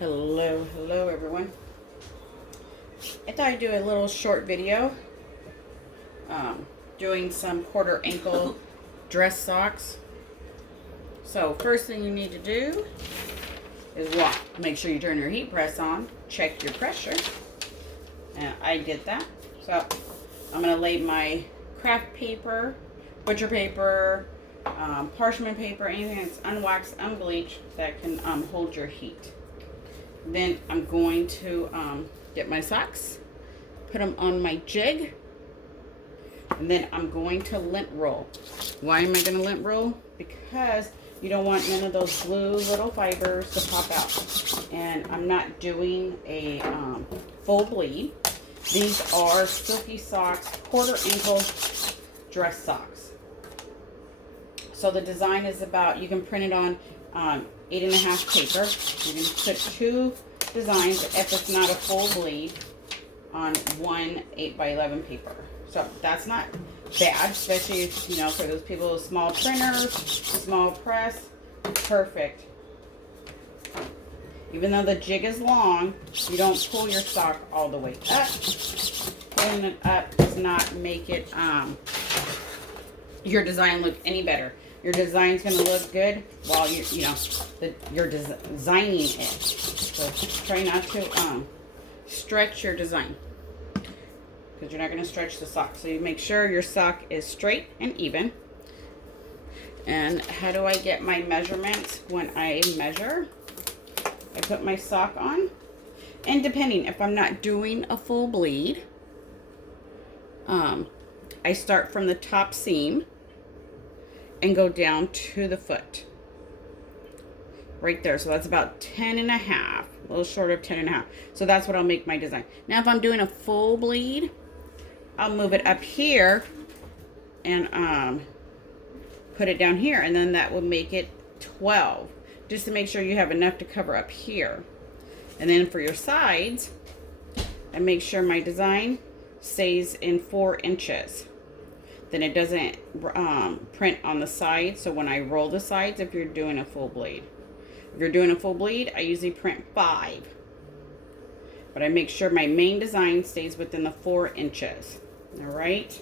Hello everyone. I thought I'd do a little short video doing some quarter ankle dress socks. So first thing you need to do is what? Make sure you turn your heat press on, check your pressure. And I did that. So I'm going to lay my craft paper, butcher paper, parchment paper, anything that's unwaxed, unbleached that can hold your heat. Then I'm going to get my socks, put them on my jig, and then I'm going to lint roll. Why am I going to lint roll? Because you don't want none of those blue little fibers to pop out. And I'm not doing a full bleed. These are Silky socks, quarter ankle dress socks. So the design is about, you can print it on 8.5 paper. You can put 2 designs if it's not a full bleed on one 8x11 paper. So that's not bad, especially if, you know, for those people with small printers, small press, perfect. Even though the jig is long, you don't pull your sock all the way up. Pulling it up does not make it your design look any better. Your design's going to look good while you're designing it. So try not to stretch your design, because you're not going to stretch the sock. So you make sure your sock is straight and even. And how do I get my measurements when I measure? I put my sock on, and depending if I'm not doing a full bleed, I start from the top seam and go down to the foot right there. So that's about 10.5, a little short of 10.5. So that's what I'll make my design. Now if I'm doing a full bleed, I'll move it up here and put it down here, and then that will make it 12, just to make sure you have enough to cover up here. And then for your sides, I make sure my design stays in 4 inches. Then it doesn't print on the sides. So when I roll the sides, if you're doing a full bleed. If you're doing a full bleed, I usually print 5. But I make sure my main design stays within the 4 inches. All right.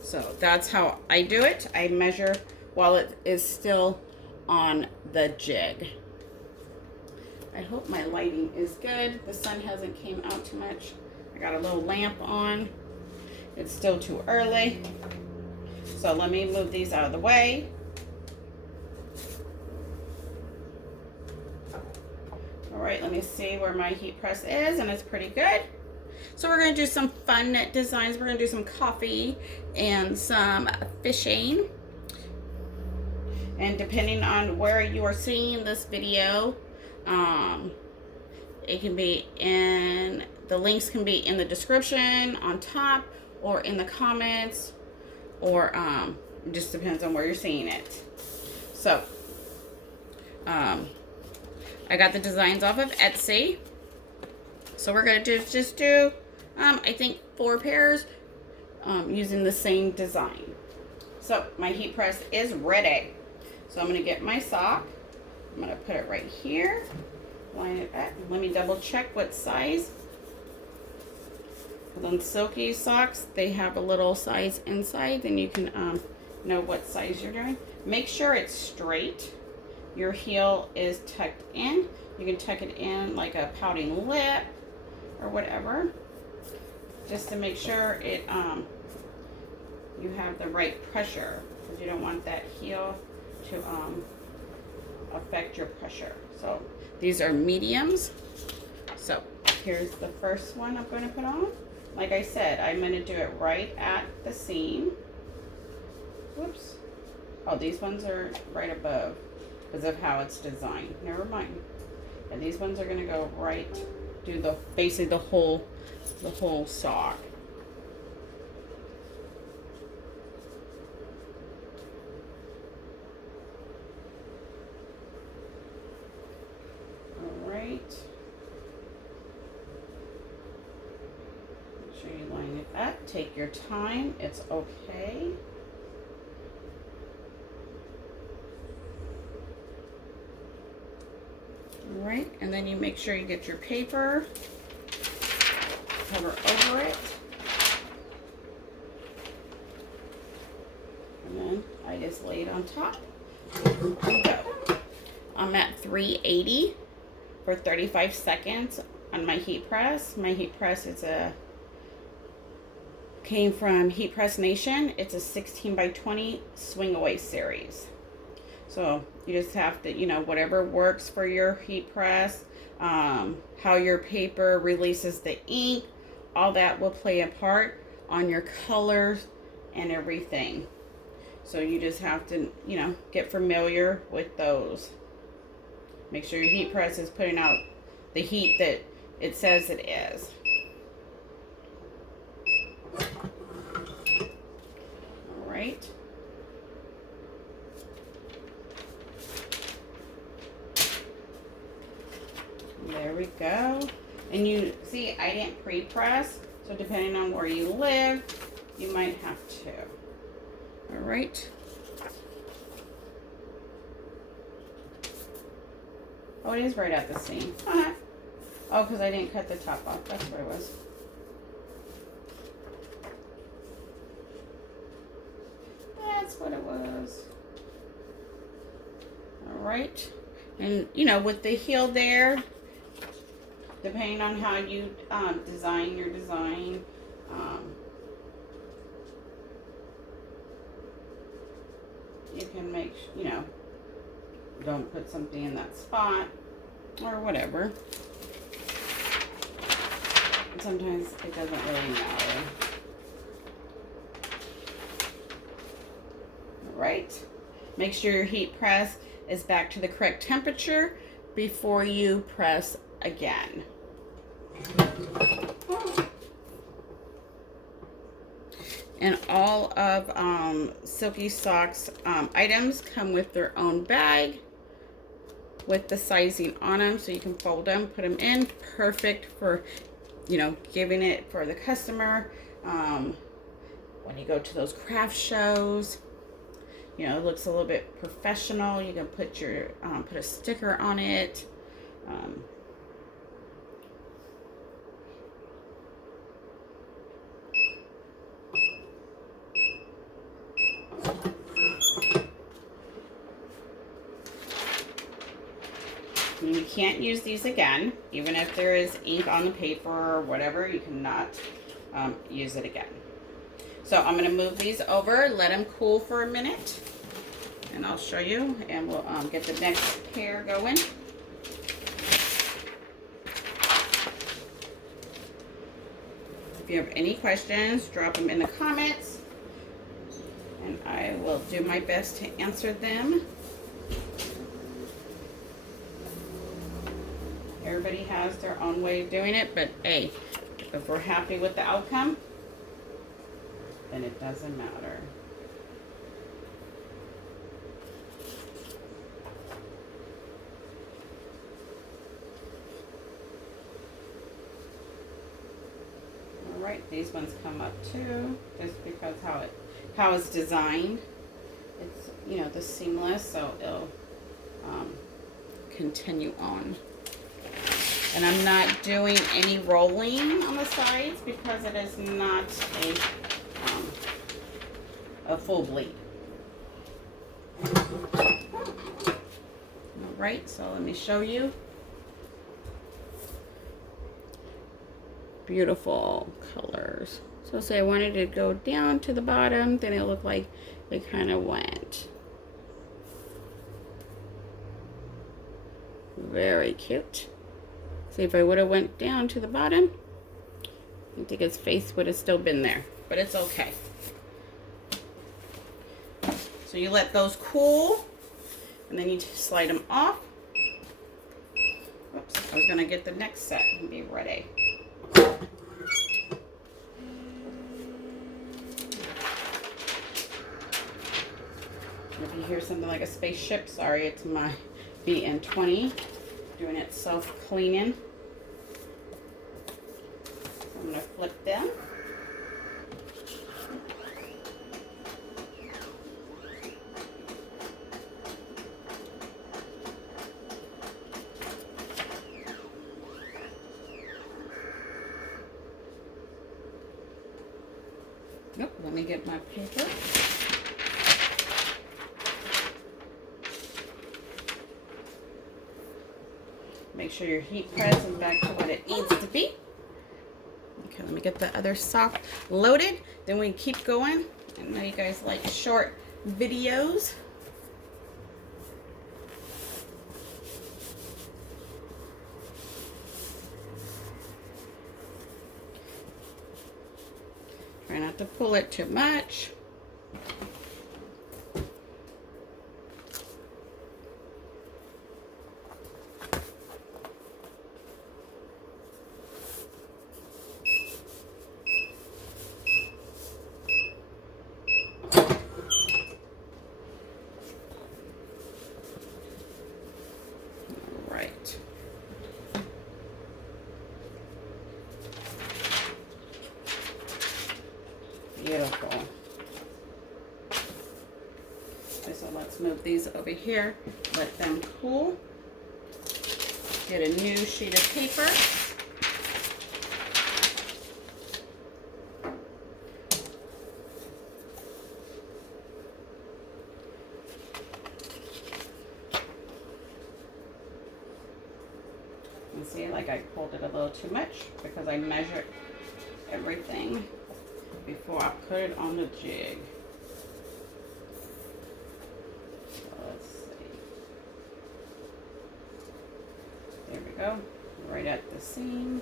So that's how I do it. I measure while it is still on the jig. I hope my lighting is good. The sun hasn't came out too much. I got a little lamp on. It's still too early. So let me move these out of the way. All right, let me see where my heat press is, and it's pretty good. So we're going to do some fun designs. We're going to do some coffee and some fishing. And depending on where you are seeing this video, it can be in, the links can be in the description on top or in the comments, or it just depends on where you're seeing it. So I got the designs off of Etsy. So we're going to just do I think 4 pairs using the same design. So my heat press is ready. So I'm going to get my sock. I'm going to put it right here. Line it up. Let me double check what size. On Silky socks, they have a little size inside, then you can know what size you're doing. Make sure it's straight. Your heel is tucked in. You can tuck it in like a pouting lip or whatever, just to make sure it you have the right pressure, because you don't want that heel to affect your pressure. So these are mediums. So here's the first one I'm going to put on. Like I said, I'm going to do it right at the seam. Whoops. Oh, these ones are right above because of how it's designed. Never mind. And these ones are going to go right, do the basically the whole sock. All right. Make sure you line it up. Take your time. It's okay. right, and then you make sure you get your paper, cover over it, and then I just lay it on top. And go. I'm at 380 for 35 seconds on my heat press. My heat press is came from Heat Press Nation. It's a 16 by 20 swing away series. So you just have to, you know, whatever works for your heat press, how your paper releases the ink, all that will play a part on your colors and everything. So you just have to, you know, get familiar with those. Make sure your heat press is putting out the heat that it says it is. All right. There we go. And you see, I didn't pre-press, so depending on where you live, you might have to. All right. Oh, it is right at the seam. Oh, because I didn't cut the top off. That's where it was. That's what it was. All right. And, you know, with the heel there, depending on how you design your design, you can make, you know, don't put something in that spot or whatever. And sometimes it doesn't really matter. All right. Make sure your heat press is back to the correct temperature before you press again. And all of Silky Socks items come with their own bag with the sizing on them, so you can fold them, put them in. Perfect for, you know, giving it for the customer when you go to those craft shows. You know, it looks a little bit professional. You can put your put a sticker on it. You can't use these again, even if there is ink on the paper or whatever. You cannot use it again. So I'm going to move these over, let them cool for a minute, and I'll show you, and we'll get the next pair going. If you have any questions, drop them in the comments, and I will do my best to answer them. Everybody has their own way of doing it, but hey, if we're happy with the outcome, then it doesn't matter. All right, these ones come up too, just because how it's designed. It's, you know, the seamless, so it'll continue on. And I'm not doing any rolling on the sides because it is not a full bleed. All right, so let me show you. Beautiful colors. So say I wanted to go down to the bottom, then it looked like it kind of went. Very cute. See, if I would have went down to the bottom, I think his face would have still been there, but it's okay. So you let those cool, and then you slide them off. Oops, I was gonna get the next set and be ready. If you hear something like a spaceship, sorry, it's my BN20 doing its self-cleaning. I'm going to flip them. Nope, let me get my paper. Make sure your heat press is back to what it needs to be. Okay, let me get the other sock loaded. Then we keep going. I know you guys like short videos. Try not to pull it too much. Beautiful. Okay, so let's move these over here, let them cool. Get a new sheet of paper. And see, like I pulled it a little too much because I measured everything before I put it on the jig. So let's see. There we go. Right at the seam.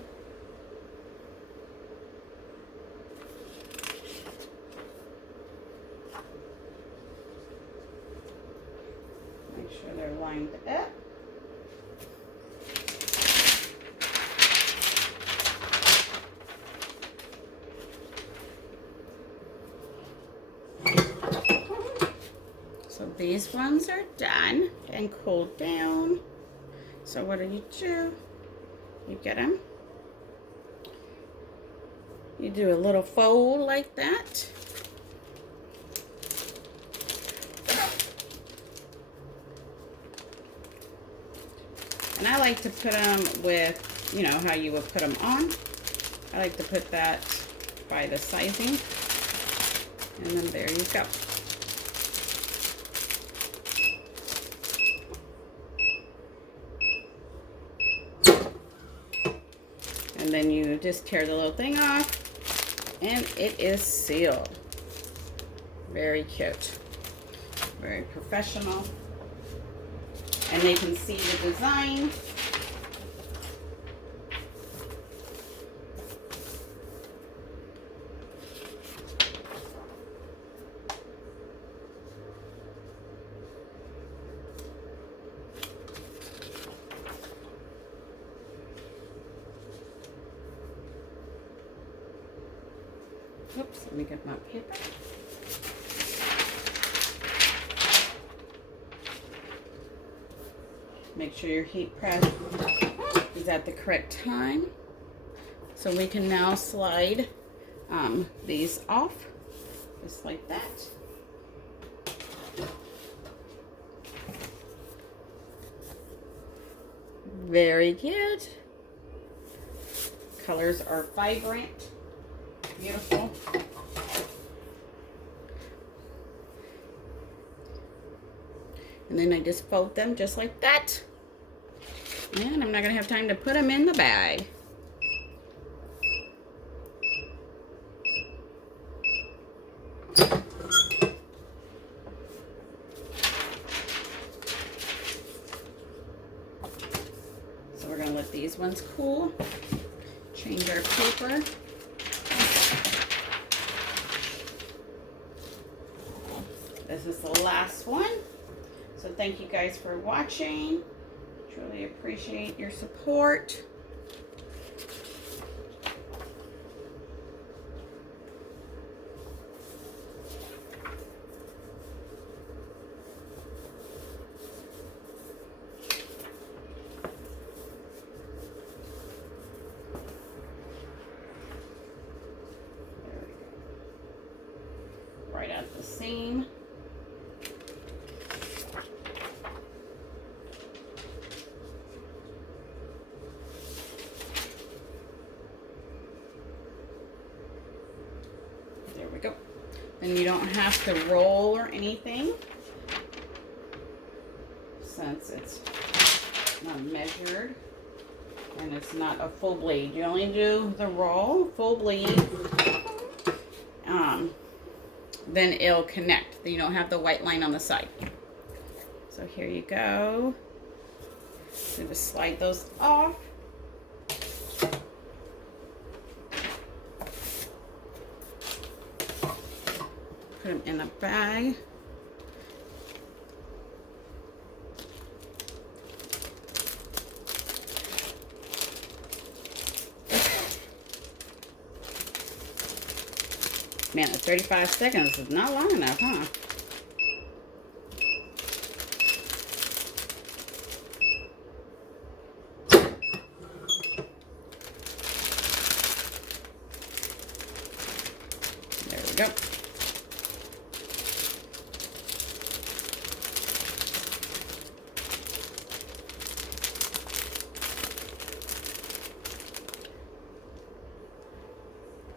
Make sure they're lined up. So these ones are done and cooled down. So what do? You get them. You do a little fold like that. And I like to put them with, you know, how you would put them on. I like to put that by the sizing. And then there you go. And then you just tear the little thing off, and it is sealed. Very cute. Very professional. And they can see the design. Oops, let me get my paper. Make sure your heat press is at the correct time. So we can now slide these off, just like that. Very good. Colors are vibrant. Beautiful. And then I just fold them just like that. And I'm not going to have time to put them in the bag. So we're going to let these ones cool. Change our paper. This is the last one. So thank you guys for watching. Truly appreciate your support. There we go. Right at the seam. There we go. And you don't have to roll or anything, since it's not measured and it's not a full bleed. You only do the roll, full bleed, then it'll connect. Then you don't have the white line on the side. So here you go. So just slide those off. Put them in a bag. Man, 35 seconds is not long enough, huh? There we go.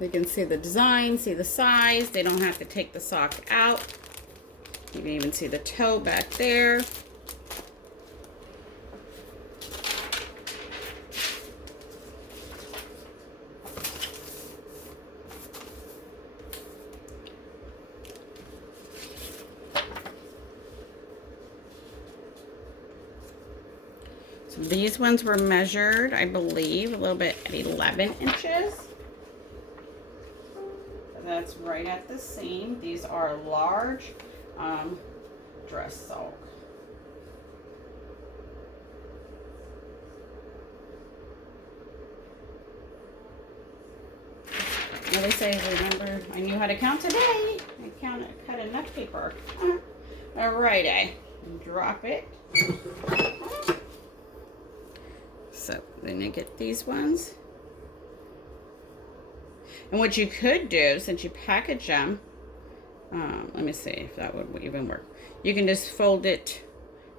You can see the design, see the size. They don't have to take the sock out. You can even see the toe back there. So these ones were measured, I believe, a little bit at 11 inches. That's right at the seam. These are large dress sock. Now they say, remember, I knew how to count today. I cut enough paper. Alrighty, drop it. So then you get these ones. And what you could do, since you package them, let me see if that would even work. You can just fold it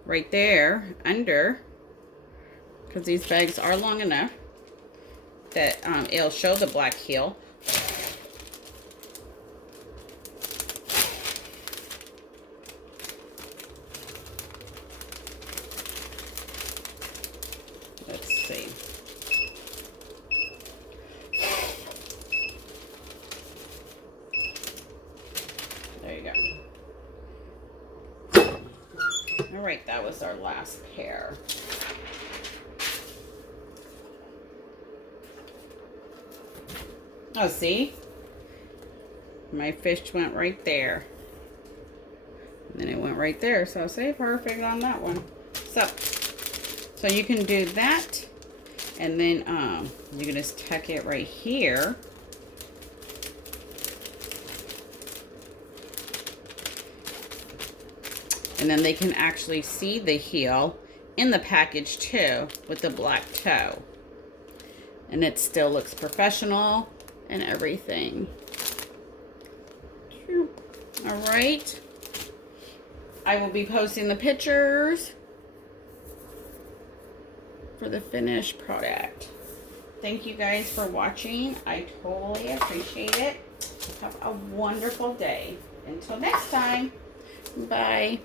right there under, because these bags are long enough that it'll show the black heel. Let's see. There you go. All right, that was our last pair. Oh, see? My fish went right there. And then it went right there. So say perfect on that one. So you can do that. And then you can just tuck it right here. And then they can actually see the heel in the package too with the black toe. And it still looks professional and everything. All right. I will be posting the pictures for the finished product. Thank you guys for watching. I totally appreciate it. Have a wonderful day. Until next time. Bye.